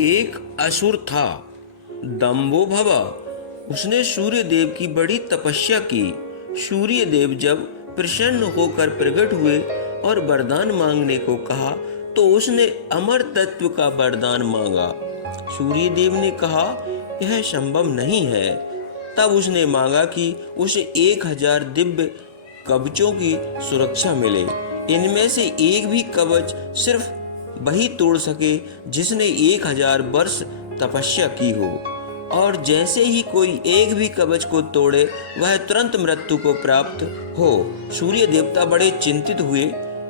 एक असुर था, दंभोभवा। उसने सूर्य देव की बड़ी तपस्या की। सूर्य देव जब प्रसन्न होकर प्रकट हुए और वरदान मांगने को कहा तो उसने अमर तत्व का वरदान मांगा। सूर्य देव ने कहा, यह संभव नहीं है। तब उसने मांगा कि उसे 1000 दिव्य कवचों की सुरक्षा मिले। इनमें से एक भी कवच सिर्फ वही तोड़ सके जिसने 1000 वर्ष तपस्या की हो, और जैसे ही कोई एक भी कवच को तोड़े वह तुरंत मृत्यु को प्राप्त हो। सूर्य देवता बड़े चिंतित हुए।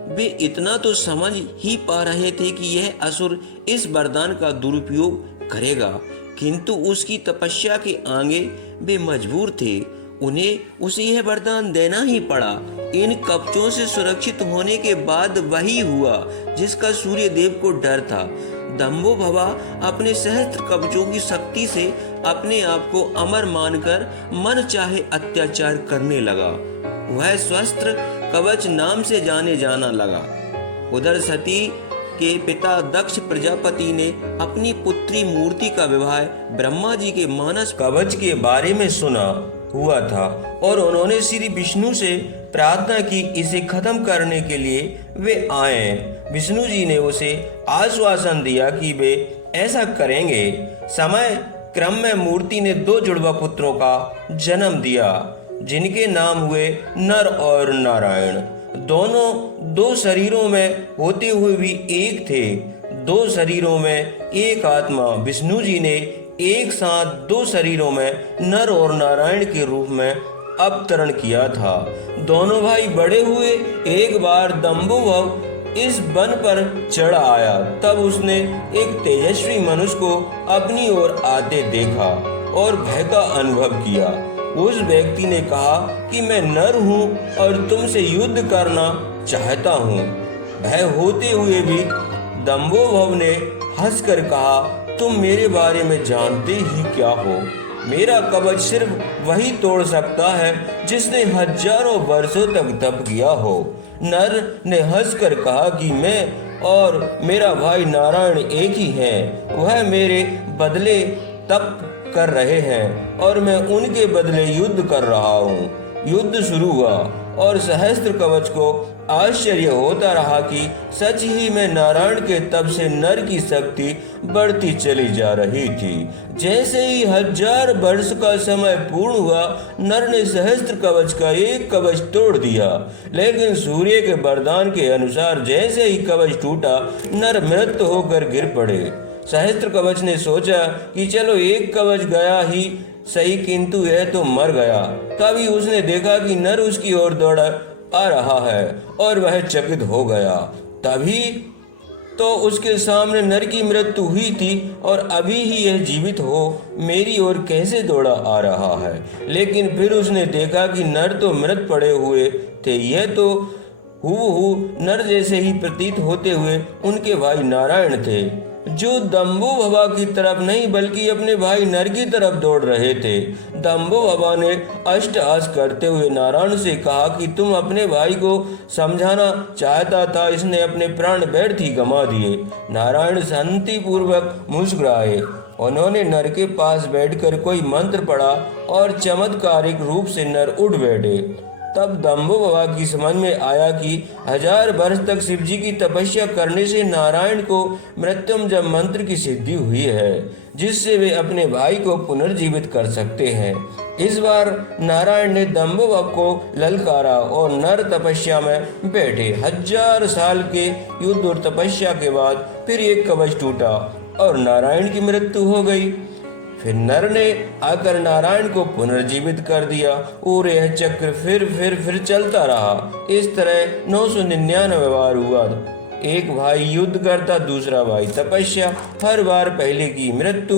वे इतना तो समझ ही पा रहे थे कि यह असुर इस वरदान का दुरुपयोग करेगा, किंतु उसकी तपस्या के आगे वे मजबूर थे। उन्हें उसे यह वरदान देना ही पड़ा। इन कवचों से सुरक्षित होने के बाद वही हुआ जिसका सूर्य देव को डर था। दंभोभवा अपने सहस्त्र कवचों की शक्ति से अपने आप को अमर मानकर मन चाहे अत्याचार करने लगा। वह स्वस्त्र कवच नाम से जाने जाना लगा। उधर सती के पिता दक्ष प्रजापति ने अपनी पुत्री मूर्ति का विवाह ब्रह्मा जी के मानस कवच के बारे में सुना हुआ था और उन्होंने श्री विष्णु से प्रार्थना की इसे खत्म करने के लिए वे आए। विष्णु जी ने उसे आश्वासन दिया कि वे ऐसा करेंगे। समय क्रम में मूर्ति ने 2 जुड़वा पुत्रों का जन्म दिया जिनके नाम हुए नर और नारायण। दोनों 2 शरीरों में होते हुए भी एक थे। 2 शरीरों में एक आत्मा। विष्णु जी ने एक साथ 2 शरीरों में नर और नारायण के रूप में अवतरण किया था। दोनों भाई बड़े हुए। एक बार दंभोभव इस वन पर चढ़ आया। तब उसने एक तेजस्वी मनुष्य को अपनी ओर आते देखा और भय का अनुभव किया। उस व्यक्ति ने कहा कि मैं नर हूँ और तुमसे युद्ध करना चाहता हूँ। भय होते हुए भी दंभोभव ने हंसकर कहा, तुम मेरे बारे में जानते ही क्या हो। मेरा कवच सिर्फ वही तोड़ सकता है जिसने हजारों वर्षों तक तप किया हो। नर ने हंसकर कहा कि मैं और मेरा भाई नारायण एक ही हैं। वह मेरे बदले तप कर रहे हैं और मैं उनके बदले युद्ध कर रहा हूँ। युद्ध शुरू हुआ और सहस्त्र कवच को आश्चर्य होता रहा कि सच ही में नारायण के तप से नर की शक्ति बढ़ती चली जा रही थी। जैसे ही 1000 वर्ष का समय पूर्ण हुआ, नर ने सहस्त्र कवच का एक कवच तोड़ दिया, लेकिन सूर्य के वरदान के अनुसार जैसे ही कवच टूटा, नर मृत होकर गिर पड़े। सहस्त्र कवच ने सोचा कि चलो एक कवच गया ही सही, किंतु यह तो मर गया। तभी उसने देखा कि नर उसकी ओर दौड़ा आ रहा है और वह चकित हो गया। तभी तो उसके सामने नर की मृत्यु हुई थी और अभी ही यह जीवित हो मेरी ओर कैसे दौड़ा आ रहा है। लेकिन फिर उसने देखा कि नर तो मृत पड़े हुए थे। यह तो हूबहू नर जैसे ही प्रतीत होते हुए उनके भाई नारायण थे, जो दंभोभवा की तरफ नहीं बल्कि अपने भाई नर की तरफ दौड़ रहे थे। दंभोभवा ने अष्टहास करते हुए नारायण से कहा कि तुम अपने भाई को समझाना चाहता था, इसने अपने प्राण व्यर्थ ही गंवा दिए। नारायण शांतिपूर्वक मुस्कुराए। उन्होंने नर के पास बैठकर कोई मंत्र पढ़ा और चमत्कारिक रूप से नर उठ बैठे। तब दंभोभवा की समझ में आया कि 1000 वर्ष तक शिव जी की तपस्या करने से नारायण को मृत्युंजय मंत्र की सिद्धि हुई है, जिससे वे अपने भाई को पुनर्जीवित कर सकते हैं। इस बार नारायण ने दंभोभव को ललकारा और नर तपस्या में बैठे। 1000 साल के युद्ध और तपस्या के बाद फिर एक कवच टूटा और नारायण की मृत्यु हो गई। फिर नर ने आकर नारायण को पुनर्जीवित कर दिया और यह चक्र फिर चलता रहा। इस तरह 999 बार हुआ। एक भाई युद्ध करता, दूसरा भाई तपस्या। हर बार पहले की मृत्यु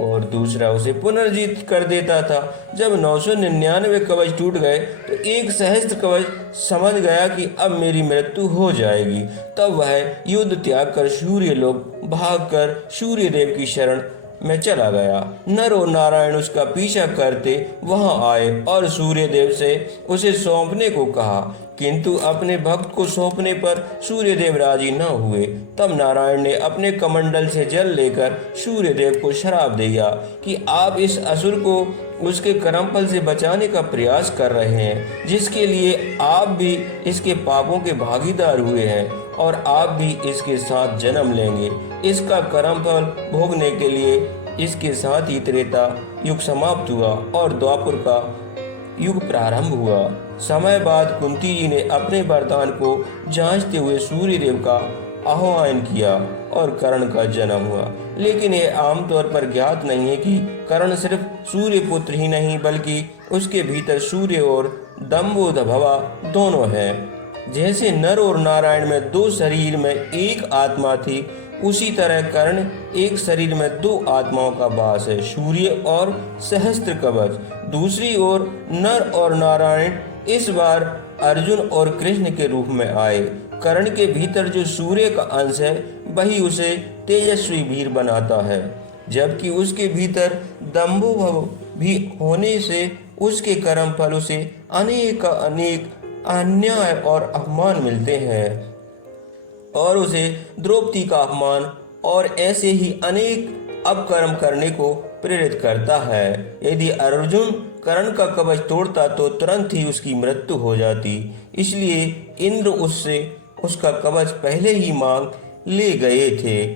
और दूसरा उसे पुनर्जीवित कर देता था। जब 999 कवच टूट गए तो एक सहस्त्र कवच समझ गया कि अब मेरी मृत्यु हो जाएगी। तब वह युद्ध त्याग कर सूर्य लोक भागकर सूर्य देव की शरण में चला गया। नर और नारायण उसका पीछा करते वहां आए और सूर्यदेव से उसे सौंपने को कहा, किंतु अपने भक्त को सौंपने पर सूर्यदेव राजी न हुए। तब नारायण ने अपने कमंडल से जल लेकर सूर्यदेव को श्राप दिया कि आप इस असुर को उसके कर्मफल से बचाने का प्रयास कर रहे हैं, जिसके लिए आप भी इसके पापों के भागीदार हुए हैं और आप भी इसके साथ जन्म लेंगे। इसका कर्मफल भोगने के लिए इसके साथ ही त्रेता युग समाप्त हुआ और द्वापर का युग प्रारंभ हुआ। समय बाद कुंती जी ने अपने वरदान को जांचते हुए सूर्यदेव का आह्वान किया और कर्ण का जन्म हुआ। लेकिन यह आमतौर पर ज्ञात नहीं है कि कर्ण सिर्फ सूर्य पुत्र ही नहीं बल्कि उसके भीतर सूर्य और दंभोदभवा दोनों हैं। जैसे नर और नारायण में दो शरीर में एक आत्मा थी, उसी तरह कर्ण एक शरीर में दो आत्माओं का वास है, सूर्य और सहस्त्र कवच। दूसरी ओर नर और नारायण इस बार अर्जुन और कृष्ण के रूप में आए। कर्ण के भीतर जो सूर्य का अंश है वही उसे तेजस्वी वीर बनाता है, जबकि उसके भीतर दंभोभव भी होने से उसके कर्म फल उसे अनेक अन्याय और अपमान मिलते हैं और उसे द्रौपदी का अपमान और ऐसे ही अनेक अपकर्म करने को प्रेरित करता है। यदि अर्जुन कर्ण का कवच तोड़ता तो तुरंत ही उसकी मृत्यु हो जाती, इसलिए इंद्र उससे उसका कवच पहले ही मांग ले गए थे।